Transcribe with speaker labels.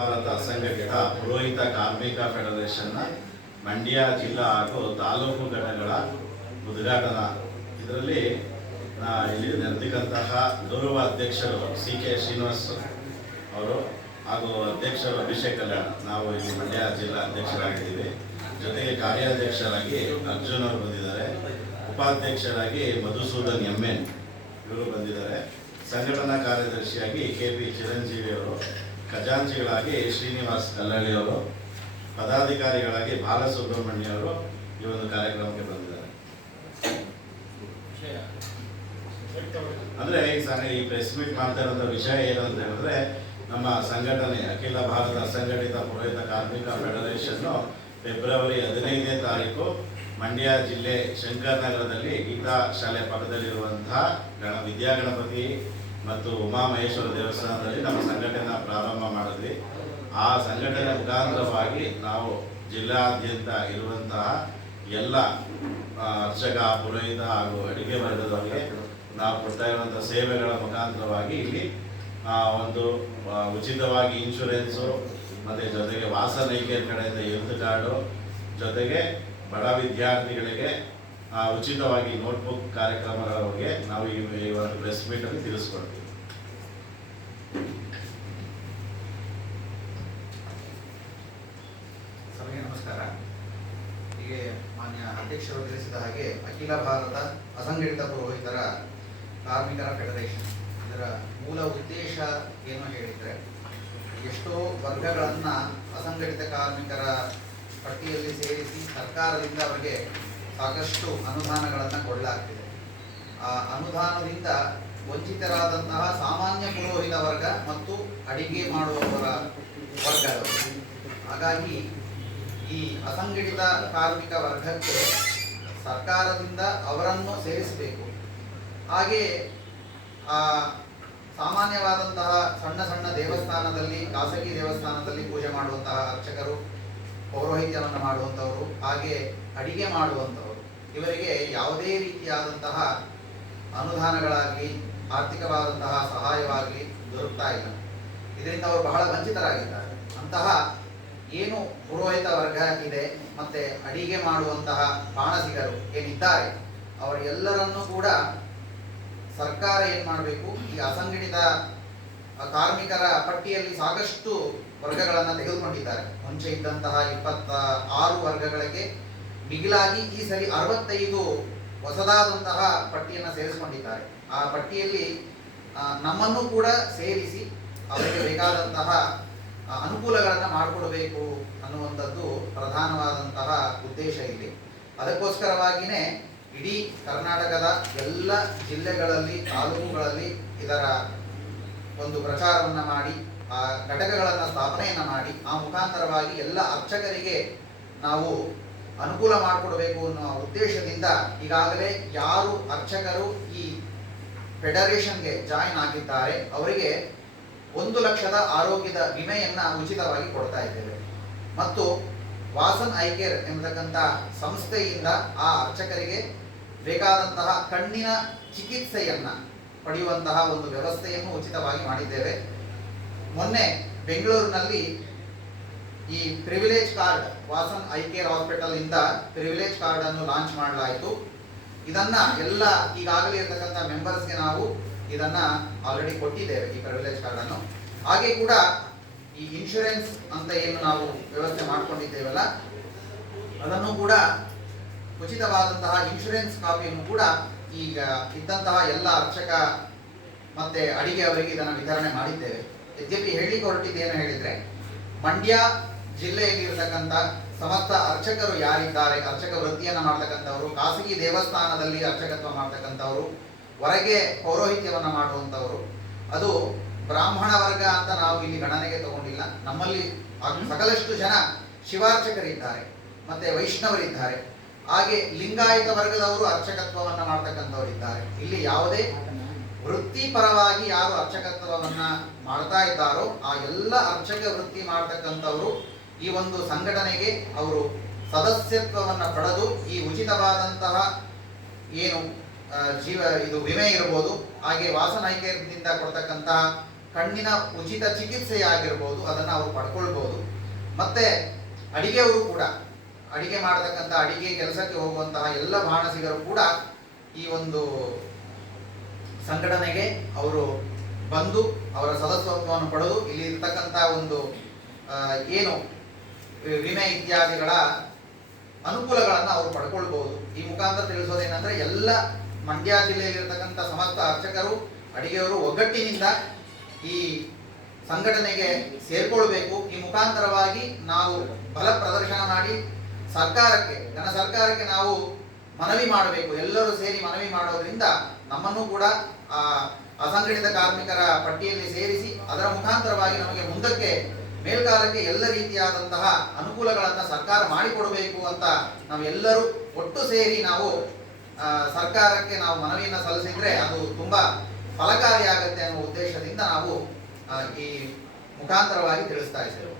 Speaker 1: ಭಾರತ ಅಸಂಘಟಿತ ಪುರೋಹಿತ ಕಾರ್ಮಿಕ ಫೆಡರೇಷನ್ನ ಮಂಡ್ಯ ಜಿಲ್ಲಾ ಹಾಗೂ ತಾಲೂಕು ಘಟಕಗಳ ಉದ್ಘಾಟನಾ. ಇದರಲ್ಲಿ ಇಲ್ಲಿ ನೆರೆದಿಕ್ಕಂತಹ ಗೌರವ ಅಧ್ಯಕ್ಷರು ಸಿ ಕೆ ಶ್ರೀನಿವಾಸ್ ಅವರು ಹಾಗೂ ಅಧ್ಯಕ್ಷರು ಅಭಿಷೇಕ್ ಕಲ್ಯಾಣ್. ನಾವು ಇಲ್ಲಿ ಮಂಡ್ಯ ಜಿಲ್ಲಾ ಅಧ್ಯಕ್ಷರಾಗಿದ್ದೀವಿ. ಜೊತೆಗೆ ಕಾರ್ಯಾಧ್ಯಕ್ಷರಾಗಿ ಅರ್ಜುನ್ ಅವರು ಬಂದಿದ್ದಾರೆ. ಉಪಾಧ್ಯಕ್ಷರಾಗಿ ಮಧುಸೂದನ್ ಎಂ ಎನ್ ಇವರು ಬಂದಿದ್ದಾರೆ. ಸಂಘಟನಾ ಕಾರ್ಯದರ್ಶಿಯಾಗಿ ಕೆ ಪಿ ಚಿರಂಜೀವಿ ಅವರು ಖಜಾಂಚಿಗಳಾಗಿ ಶ್ರೀನಿವಾಸ್ ಕಲ್ಲಳ್ಳಿ ಅವರು, ಪದಾಧಿಕಾರಿಗಳಾಗಿ ಬಾಲಸುಬ್ರಹ್ಮಣ್ಯ ಅವರು ಈ ಒಂದು ಕಾರ್ಯಕ್ರಮಕ್ಕೆ ಬಂದಿದ್ದಾರೆ. ಅಂದ್ರೆ ಈ ಈ ಪ್ರೆಸ್ ಮೀಟ್ ಮಾಡ್ತಾ ಇರೋಂಥ ವಿಷಯ ಏನು ಅಂತ ಹೇಳಿದ್ರೆ, ನಮ್ಮ ಸಂಘಟನೆ, ಅಖಿಲ ಭಾರತ ಅಸಂಘಟಿತ ಪುರೋಹಿತ ಕಾರ್ಮಿಕ ಫೆಡರೇಷನ್ ಫೆಬ್ರವರಿ ಹದಿನೈದನೇ ತಾರೀಕು ಮಂಡ್ಯ ಜಿಲ್ಲೆ ಶಂಕರನಗರದಲ್ಲಿ ಗೀತಾ ಶಾಲೆ ಪಕ್ಕದಲ್ಲಿರುವಂತಹ ಗಣ, ವಿದ್ಯಾಗಣಪತಿ ಮತ್ತು ಉಮಾಮಹೇಶ್ವರ ದೇವಸ್ಥಾನದಲ್ಲಿ ನಮ್ಮ ಸಂಘಟನೆ ಪ್ರಾರಂಭ ಮಾಡಿದ್ವಿ. ಆ ಸಂಘಟನೆ ಮುಖಾಂತರವಾಗಿ ನಾವು ಜಿಲ್ಲಾದ್ಯಂತ ಇರುವಂತಹ ಎಲ್ಲ ಅರ್ಚಕ, ಪುರೋಹಿತ ಹಾಗೂ ಅಡಿಗೆ ವರ್ಗದವರಿಗೆ ನಾವು ಕೊಡ್ತಾ ಇರುವಂಥ ಸೇವೆಗಳ ಮುಖಾಂತರವಾಗಿ ಇಲ್ಲಿ ಒಂದು ಉಚಿತವಾಗಿ ಇನ್ಶೂರೆನ್ಸು ಮತ್ತು ಜೊತೆಗೆ ವಾಸನೈಕ್ಯರ ಕಡೆಯಿಂದ ಹೆಲ್ತ್ ಕಾರ್ಡು ಜೊತೆಗೆ ಬಡ ವಿದ್ಯಾರ್ಥಿಗಳಿಗೆ ಉಚಿತವಾಗಿ ನೋಟ್ಬುಕ್ ಕಾರ್ಯಕ್ರಮಗಳಿಗೆ ನಾವು ಈ ಒಂದು ಪ್ರೆಸ್ ಮೀಟಲ್ಲಿ ತಿಳಿಸ್ಕೊಡ್ತೀವಿ.
Speaker 2: ಸಭೆಗೆ ನಮಸ್ಕಾರ. ಹೀಗೆ ಮಾನ್ಯ ಅಧ್ಯಕ್ಷರು ತಿಳಿಸಿದ ಹಾಗೆ ಅಖಿಲ ಭಾರತ ಅಸಂಘಟಿತ ಪುರೋಹಿತರ ಕಾರ್ಮಿಕರ ಫೆಡರೇಷನ್ ಇದರ ಮೂಲ ಉದ್ದೇಶ ಏನು ಹೇಳಿದರೆ ಎಷ್ಟೋ ವರ್ಗಗಳನ್ನು ಅಸಂಘಟಿತ ಕಾರ್ಮಿಕರ ಪಟ್ಟಿಯಲ್ಲಿ ಸೇರಿಸಿ ಸರ್ಕಾರದಿಂದ ಅವರಿಗೆ ಸಾಕಷ್ಟು ಅನುದಾನಗಳನ್ನು ಕೊಡಲಾಗ್ತಿದೆ. ಆ ಅನುದಾನದಿಂದ ವಂಚಿತರಾದಂತಹ ಸಾಮಾನ್ಯ ಪುರೋಹಿತ ವರ್ಗ ಮತ್ತು ಅಡಿಗೆ ಮಾಡುವವರ ವರ್ಗದವರು. ಹಾಗಾಗಿ ಈ ಅಸಂಘಟಿತ ಕಾರ್ಮಿಕ ವರ್ಗಕ್ಕೆ ಸರ್ಕಾರದಿಂದ ಅವರನ್ನು ಸೇರಿಸಬೇಕು. ಹಾಗೆ ಆ ಸಾಮಾನ್ಯವಾದಂತಹ ಸಣ್ಣ ಸಣ್ಣ ದೇವಸ್ಥಾನದಲ್ಲಿ, ಖಾಸಗಿ ದೇವಸ್ಥಾನದಲ್ಲಿ ಪೂಜೆ ಮಾಡುವಂತಹ ಅರ್ಚಕರು, ಪೌರೋಹಿತ್ಯವನ್ನು ಮಾಡುವಂಥವರು, ಹಾಗೆ ಅಡಿಗೆ ಮಾಡುವಂಥವರು. ಇವರಿಗೆ ಯಾವುದೇ ರೀತಿಯಾದಂತಹ ಅನುದಾನಗಳಾಗಲಿ, ಆರ್ಥಿಕವಾದಂತಹ ಸಹಾಯವಾಗಲಿ ದೊರಕ್ತಾ ಇಲ್ಲ. ಇದರಿಂದ ಅವರು ಬಹಳ ವಂಚಿತರಾಗಿದ್ದಾರೆ. ಅಂತಹ ಏನು ಪುರೋಹಿತ ವರ್ಗ ಇದೆ, ಮತ್ತೆ ಅಡಿಗೆ ಮಾಡುವಂತಹ ಬಾಣಸಿಗರು ಏನಿದ್ದಾರೆ ಅವರೆಲ್ಲರನ್ನೂ ಕೂಡ ಸರ್ಕಾರ ಏನು ಮಾಡಬೇಕು? ಈ ಅಸಂಘಟಿತ ಕಾರ್ಮಿಕರ ಪಟ್ಟಿಯಲ್ಲಿ ಸಾಕಷ್ಟು ವರ್ಗಗಳನ್ನು ತೆಗೆದುಕೊಂಡಿದ್ದಾರೆ. ಮುಂಚೆ ಇದ್ದಂತಹ ಇಪ್ಪತ್ತ ಆರು ವರ್ಗಗಳಿಗೆ ಮಿಗಿಲಾಗಿ ಈ ಸರಿ ಅರವತ್ತೈದು ಹೊಸದಾದಂತಹ ಪಟ್ಟಿಯನ್ನು ಸೇರಿಸಿಕೊಂಡಿದ್ದಾರೆ. ಆ ಪಟ್ಟಿಯಲ್ಲಿ ನಮ್ಮನ್ನು ಕೂಡ ಸೇರಿಸಿ ಅವರಿಗೆ ಬೇಕಾದಂತಹ ಅನುಕೂಲಗಳನ್ನು ಮಾಡಿಕೊಡಬೇಕು ಅನ್ನುವಂಥದ್ದು ಪ್ರಧಾನವಾದಂತಹ ಉದ್ದೇಶ ಇದೆ. ಅದಕ್ಕೋಸ್ಕರವಾಗಿಯೇ ಇಡೀ ಕರ್ನಾಟಕದ ಎಲ್ಲ ಜಿಲ್ಲೆಗಳಲ್ಲಿ, ತಾಲೂಕುಗಳಲ್ಲಿ ಇದರ ಒಂದು ಪ್ರಚಾರವನ್ನು ಮಾಡಿ, ಆ ಘಟಕಗಳನ್ನು ಸ್ಥಾಪನೆಯನ್ನು ಮಾಡಿ, ಆ ಮುಖಾಂತರವಾಗಿ ಎಲ್ಲ ಅರ್ಚಕರಿಗೆ ನಾವು ಅನುಕೂಲ ಮಾಡಿಕೊಡಬೇಕು ಅನ್ನೋ ಉದ್ದೇಶದಿಂದ ಈಗಾಗಲೇ ಯಾರು ಅರ್ಚಕರು ಈ ಫೆಡರೇಷನ್ಗೆ ಜಾಯಿನ್ ಆಗಿದ್ದಾರೆ, ಅವರಿಗೆ ಒಂದು ಲಕ್ಷದ ಆರೋಗ್ಯದ ವಿಮೆಯನ್ನು ಉಚಿತವಾಗಿ ಕೊಡ್ತಾ ಇದ್ದೇವೆ. ಮತ್ತು ವಾಸನ್ ಐ ಕೇರ್ ಎಂಬತಕ್ಕಂಥ ಸಂಸ್ಥೆಯಿಂದ ಆ ಅರ್ಚಕರಿಗೆ ಬೇಕಾದಂತಹ ಕಣ್ಣಿನ ಚಿಕಿತ್ಸೆಯನ್ನ ಪಡೆಯುವಂತಹ ಒಂದು ವ್ಯವಸ್ಥೆಯನ್ನು ಉಚಿತವಾಗಿ ಮಾಡಿದ್ದೇವೆ. ಮೊನ್ನೆ ಬೆಂಗಳೂರಿನಲ್ಲಿ ಈ privilege card Vasan eye care hospital ಇಂದ ಪ್ರಿವಿಲೇಜ್ ಕಾರ್ಡ್ ಅನ್ನು ಲಾಂಚ್ ಮಾಡಲಾಯಿತು. ಇದನ್ನ ಎಲ್ಲ ಈಗಾಗಲೇ ಇರತಕ್ಕಂಥ ಮೆಂಬರ್ಸ್ಗೆ ನಾವು ಇದನ್ನ ಆಲ್ರೆಡಿ ಕೊಟ್ಟಿದ್ದೇವೆ, ಈ ಪ್ರಿವಿಲೇಜ್ ಕಾರ್ಡ್ ಅನ್ನು. ಹಾಗೆ ಕೂಡ ಈ ಇನ್ಶೂರೆನ್ಸ್ ಅಂತ ಏನು ನಾವು ವ್ಯವಸ್ಥೆ ಮಾಡಿಕೊಂಡಿದ್ದೇವಲ್ಲ, ಅದನ್ನು ಕೂಡ ಉಚಿತವಾದಂತಹ ಇನ್ಶೂರೆನ್ಸ್ ಕಾಪಿಯನ್ನು ಕೂಡ ಈಗ ಇದ್ದಂತಹ ಎಲ್ಲ ಅರ್ಚಕ ಮತ್ತೆ ಅಡಿಗೆ ಅವರಿಗೆ ಇದನ್ನು ವಿತರಣೆ ಮಾಡಿದ್ದೇವೆ. ಯದ್ಯಪಿ ಹೇಳಿ ಏನು ಹೇಳಿದ್ರೆ, ಮಂಡ್ಯ ಜಿಲ್ಲೆಯಲ್ಲಿ ಇರತಕ್ಕಂಥ ಸಮಸ್ತ ಅರ್ಚಕರು ಯಾರಿದ್ದಾರೆ ಅರ್ಚಕ ವೃತ್ತಿಯನ್ನು ಮಾಡ್ತಕ್ಕಂಥವ್ರು ಖಾಸಗಿ ದೇವಸ್ಥಾನದಲ್ಲಿ ಅರ್ಚಕತ್ವ ಮಾಡ್ತಕ್ಕಂಥವ್ರು ಹೊರಗೆ ಪೌರೋಹಿತ್ಯವನ್ನು ಮಾಡುವಂಥವ್ರು. ಅದು ಬ್ರಾಹ್ಮಣ ವರ್ಗ ಅಂತ ನಾವು ಇಲ್ಲಿ ಗಣನೆಗೆ ತಗೊಂಡಿಲ್ಲ. ನಮ್ಮಲ್ಲಿ ಸಕಲಷ್ಟು ಜನ ಶಿವಾರ್ಚಕರಿದ್ದಾರೆ ಮತ್ತೆ ವೈಷ್ಣವರಿದ್ದಾರೆ. ಹಾಗೆ ಲಿಂಗಾಯತ ವರ್ಗದವರು ಅರ್ಚಕತ್ವವನ್ನು ಮಾಡ್ತಕ್ಕಂಥವರಿದ್ದಾರೆ. ಇಲ್ಲಿ ಯಾವುದೇ ವೃತ್ತಿಪರವಾಗಿ ಯಾರು ಅರ್ಚಕತ್ವವನ್ನು ಮಾಡ್ತಾ ಇದ್ದಾರೋ ಆ ಎಲ್ಲ ಅರ್ಚಕ ವೃತ್ತಿ ಮಾಡ್ತಕ್ಕಂಥವರು ಈ ಒಂದು ಸಂಘಟನೆಗೆ ಅವರು ಸದಸ್ಯತ್ವವನ್ನು ಪಡೆದು ಈ ಉಚಿತವಾದಂತಹ ಏನು ಜೀವ, ಇದು ವಿಮೆ ಇರ್ಬೋದು, ಹಾಗೆ ವಾಸನಾಯ್ಕೆಯಿಂದ ಕೊಡ್ತಕ್ಕಂತಹ ಕಣ್ಣಿನ ಉಚಿತ ಚಿಕಿತ್ಸೆ ಆಗಿರ್ಬೋದು, ಅದನ್ನು ಅವರು ಪಡ್ಕೊಳ್ಬೋದು. ಮತ್ತೆ ಅಡಿಗೆಯವರು ಕೂಡ, ಅಡಿಗೆ ಮಾಡತಕ್ಕಂಥ ಅಡಿಗೆ ಕೆಲಸಕ್ಕೆ ಹೋಗುವಂತಹ ಎಲ್ಲ ಬಾಣಸಿಗರು ಕೂಡ ಈ ಒಂದು ಸಂಘಟನೆಗೆ ಅವರು ಬಂದು ಅವರ ಸದಸ್ಯತ್ವವನ್ನು ಪಡೆದು ಇಲ್ಲಿ ಇರ್ತಕ್ಕಂಥ ಒಂದು ಏನು ವಿಮೆ ಇತ್ಯಾದಿಗಳ ಅನುಕೂಲಗಳನ್ನು ಅವರು ಪಡ್ಕೊಳ್ಬಹುದು. ಈ ಮುಖಾಂತರ ತಿಳಿಸೋದೇನೆಂದ್ರೆ ಎಲ್ಲ ಮಂಡ್ಯ ಜಿಲ್ಲೆಯಲ್ಲಿರ್ತಕ್ಕಂಥ ಸಮಸ್ತ ಅರ್ಚಕರು, ಅಡಿಗೆಯವರು ಒಗ್ಗಟ್ಟಿನಿಂದ ಈ ಸಂಘಟನೆಗೆ ಸೇರ್ಕೊಳ್ಬೇಕು. ಈ ಮುಖಾಂತರವಾಗಿ ನಾವು ಬಲ ಪ್ರದರ್ಶನ ಮಾಡಿ ಸರ್ಕಾರಕ್ಕೆ, ಜನ ಸರ್ಕಾರಕ್ಕೆ ನಾವು ಮನವಿ ಮಾಡಬೇಕು. ಎಲ್ಲರೂ ಸೇರಿ ಮನವಿ ಮಾಡೋದ್ರಿಂದ ನಮ್ಮನ್ನು ಕೂಡ ಆ ಅಸಂಘಟಿತ ಕಾರ್ಮಿಕರ ಪಟ್ಟಿಯಲ್ಲಿ ಸೇರಿಸಿ ಅದರ ಮುಖಾಂತರವಾಗಿ ನಮಗೆ ಮುಂದಕ್ಕೆ ಮೇಲ್ಕಾಲಕ್ಕೆ ಎಲ್ಲ ರೀತಿಯಾದಂತಹ ಅನುಕೂಲಗಳನ್ನು ಸರ್ಕಾರ ಮಾಡಿಕೊಡಬೇಕು ಅಂತ ನಾವೆಲ್ಲರೂ ಒಟ್ಟು ಸೇರಿ ನಾವು ಸರ್ಕಾರಕ್ಕೆ ನಾವು ಮನವಿಯನ್ನು ಸಲ್ಲಿಸಿದ್ರೆ ಅದು ತುಂಬಾ ಫಲಕಾರಿಯಾಗತ್ತೆ ಅನ್ನೋ ಉದ್ದೇಶದಿಂದ ನಾವು ಈ ಮುಖಾಂತರವಾಗಿ ತಿಳಿಸ್ತಾ ಇದ್ದೇವೆ.